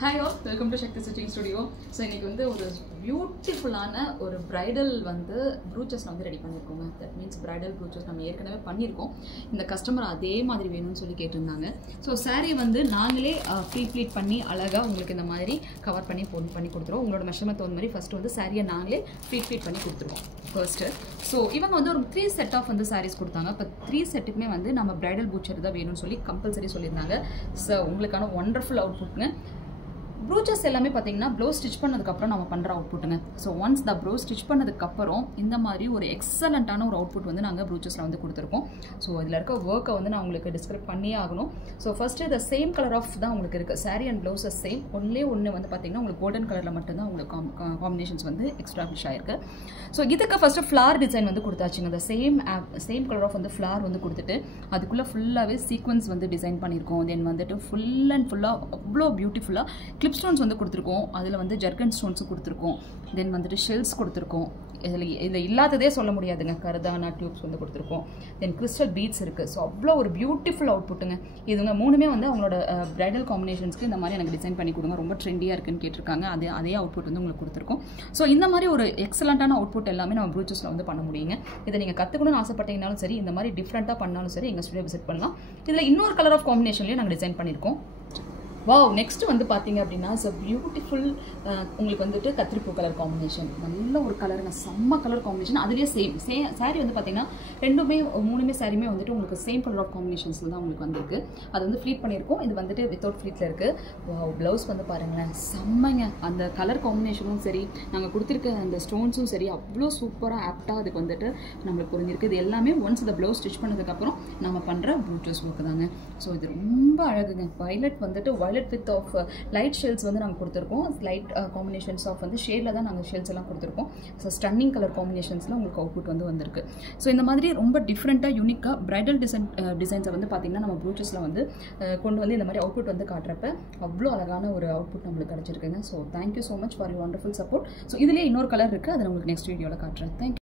Hi all, welcome to Shakti Stitching Studio. So இன்னைக்கு வந்து ஒரு பியூட்டிஃபுல்லான ஒரு பிரைடல் வந்து ப்ரூச்சஸ் வந்து ரெடி பண்ணியிருக்கோங்க. தட் மீன்ஸ் பிரைடல் ப்ரூச்சஸ் நம்ம ஏற்கனவே பண்ணியிருக்கோம். இந்த கஸ்டமர் அதே மாதிரி வேணும்னு சொல்லி கேட்டிருந்தாங்க. ஸோ சாரீ வந்து நாங்களே ப்ளீட் பண்ணி அழகாக உங்களுக்கு இந்த மாதிரி கவர் பண்ணி கொடுத்துருவோம். உங்களோட மெஷர்மெண்ட் தகுந்த மாதிரி ஃபஸ்ட்டு வந்து சாரியை நாங்களே ப்ளீட் பண்ணி கொடுத்துருவோம் ஃபர்ஸ்ட்டு. ஸோ இவங்க வந்து ஒரு 3 செட் ஆஃப் வந்து சாரீஸ் கொடுத்தாங்க. இப்போ 3 செட்டுக்குமே வந்து நம்ம பிரைடல் பூச்சர் தான் வேணும்னு சொல்லி கம்பல்சரி சொல்லியிருந்தாங்க. ஸோ உங்களுக்கான ஒண்டர்ஃபுல் அவுட்புட்ங்க. ப்ரூச்சஸ் எல்லாமே பார்த்தீங்கன்னா ப்ளவுஸ் ஸ்டிச் பண்ணதுக்கப்புறம் நம்ம பண்ணுற அவுட்புட்டுங்க. So once the blouse stitch பண்ணதுக்கப்புறம் இந்த மாதிரி ஒரு எக்ஸலண்ட்டான ஒரு அவுட்புட் வந்து நாங்கள் ப்ரூச்சஸில் வந்து கொடுத்துருக்கோம். ஸோ இதில் இருக்க ஒர்க்கை வந்து நான் உங்களுக்கு டிஸ்கிரைப் பண்ணியே ஆகணும். ஸோ ஃபஸ்ட்டு இந்த சேம் கலர் ஆஃப் தான் உங்களுக்கு இருக்குது. Sari and blouses same. ஒன்று வந்து பார்த்தீங்கன்னா உங்களுக்கு கோல்டன் கலரில் மட்டும்தான் உங்களுக்கு காம்பினேஷன்ஸ் வந்து எக்ஸ்டாப்ளிஷ் ஆயிருக்கு. ஸோ இதுக்கு ஃபஸ்ட்டு ஃப்ளார் டிசைன் வந்து கொடுத்தாச்சுங்க. அந்த சேம் கலர் ஆஃப் வந்து ஃப்ளார் வந்து கொடுத்துட்டு அதுக்குள்ளே ஃபுல்லாகவே சீக்வன்ஸ் வந்து டிசைன் பண்ணியிருக்கோம். தென் வந்துட்டு ஃபுல் அண்ட் ஃபுல்லாக அவ்வளோ பியூட்டிஃபுல்லாக கிளிப் ஸ்டோன்ஸ் வந்து கொடுத்துருக்கோம். அதில் வந்து ஜர்கன் ஸ்டோன்ஸும் கொடுத்துருக்கோம். தென் வந்துட்டு ஷெல்ஸ் கொடுத்துருக்கோம். இதில் இல்லாததே சொல்ல முடியாதுங்க. கரதானா டியூப்ஸ் வந்து கொடுத்துருக்கோம். தென் கிறிஸ்டல் பீட்ஸ் இருக்குது. ஸோ அவ்வளோ ஒரு பியூட்டிஃபுல் அவுட்புட்டுங்க. இதுங்க மூணுமே வந்து அவங்களோட பிரைடல் காம்பினேஷன்ஸ்க்கு இந்த மாதிரி எனக்கு டிசைன் பண்ணி கொடுங்க, ரொம்ப ட்ரெண்டியாக இருக்குன்னு கேட்டிருக்காங்க. அதே அவுட்புட் வந்து உங்களுக்கு கொடுத்துருக்கோம். ஸோ இந்த மாதிரி ஒரு எக்ஸலண்ட்டான அவுட்புட் எல்லாமே நம்ம ப்ரூச்சஸில் வந்து பண்ண முடியுங்க. இதை நீங்கள் கற்றுக்கணும்னு ஆசைப்பட்டீங்கனாலும் சரி, இந்த மாதிரி டிஃப்ரெண்ட்டாக பண்ணாலும் சரி, எங்கள் ஸ்டுடியோ விசிட் பண்ணலாம். இதில் இன்னொரு கலர் ஆஃப் காம்பினேஷன்லேயும் நாங்கள் டிசைன் பண்ணியிருக்கோம். வாவ், நெக்ஸ்ட் வந்து பார்த்தீங்க அப்படின்னா ஸோ பியூட்டிஃபுல் உங்களுக்கு வந்துட்டு கத்திரிப்பூ கலர் காம்பினேஷன். நல்ல ஒரு கலருங்க, செம்ம கலர் காம்பினேஷன். அதுலேயே சேம் சாரீ வந்து பார்த்தீங்கன்னா மூணுமே சாரியுமே வந்துட்டு உங்களுக்கு சேம் கலர் ஆஃப் காம்பினேஷன்ஸில் தான் உங்களுக்கு வந்திருக்கு. அது வந்து ஃப்ளீட் பண்ணியிருக்கோம். இது வந்துட்டு வித்தவுட் ஃப்ளீட்டில் இருக்குது. ப்ளவுஸ் வந்து பாருங்களேன், செம்மங்க. அந்த கலர் காம்பினேஷனும் சரி, நாங்கள் கொடுத்துருக்க அந்த ஸ்டோன்ஸும் சரி, அவ்வளோ சூப்பராக ஆப்டாக அதுக்கு வந்துட்டு நம்மளுக்கு புரிஞ்சிருக்கு. இது எல்லாமே ஒன்ஸ் இந்த ப்ளவுஸ் ஸ்டிச் பண்ணதுக்கப்புறம் நம்ம பண்ணுற ப்ரூச்சஸ் ஒர்க்கு தாங்க. ஸோ இது ரொம்ப அழகுங்க. வயலட் வந்துட்டு violet with off light shells வந்து நாங்கள் கொடுத்துருக்கோம். லைட் காம்பினேஷன்ஸ் ஆஃப் வந்து ஷேடில் தான் நாங்கள் ஷெல்ஸ் எல்லாம் கொடுத்துருக்கோம். ஸோ ஸ்டன்னிங் கலர் காம்பினேஷன்ஸில் உங்களுக்கு அவுட்புட் வந்து வந்திருக்கு. ஸோ இந்த மாதிரி ரொம்ப டிஃப்ரெண்ட்டாக யூனிக்காக பிரைடல் டிசைன்ஸை வந்து பார்த்திங்கன்னா நம்ம ப்ரூச்சஸில் வந்து கொண்டு வந்து இந்த மாதிரி அவுட்புட் வந்து காட்டுறப்ப அவ்வளோ அழகான ஒரு அவுட்புட் நம்மளுக்கு கிடச்சிருக்குங்க. So thank you so much for you wonderful support. So இதுலேயே இன்னொரு கலர் இருக்குது, அதை உங்களுக்கு நெக்ஸ்ட் வீடியோவில் காட்டுறேன். தேங்க்யூ.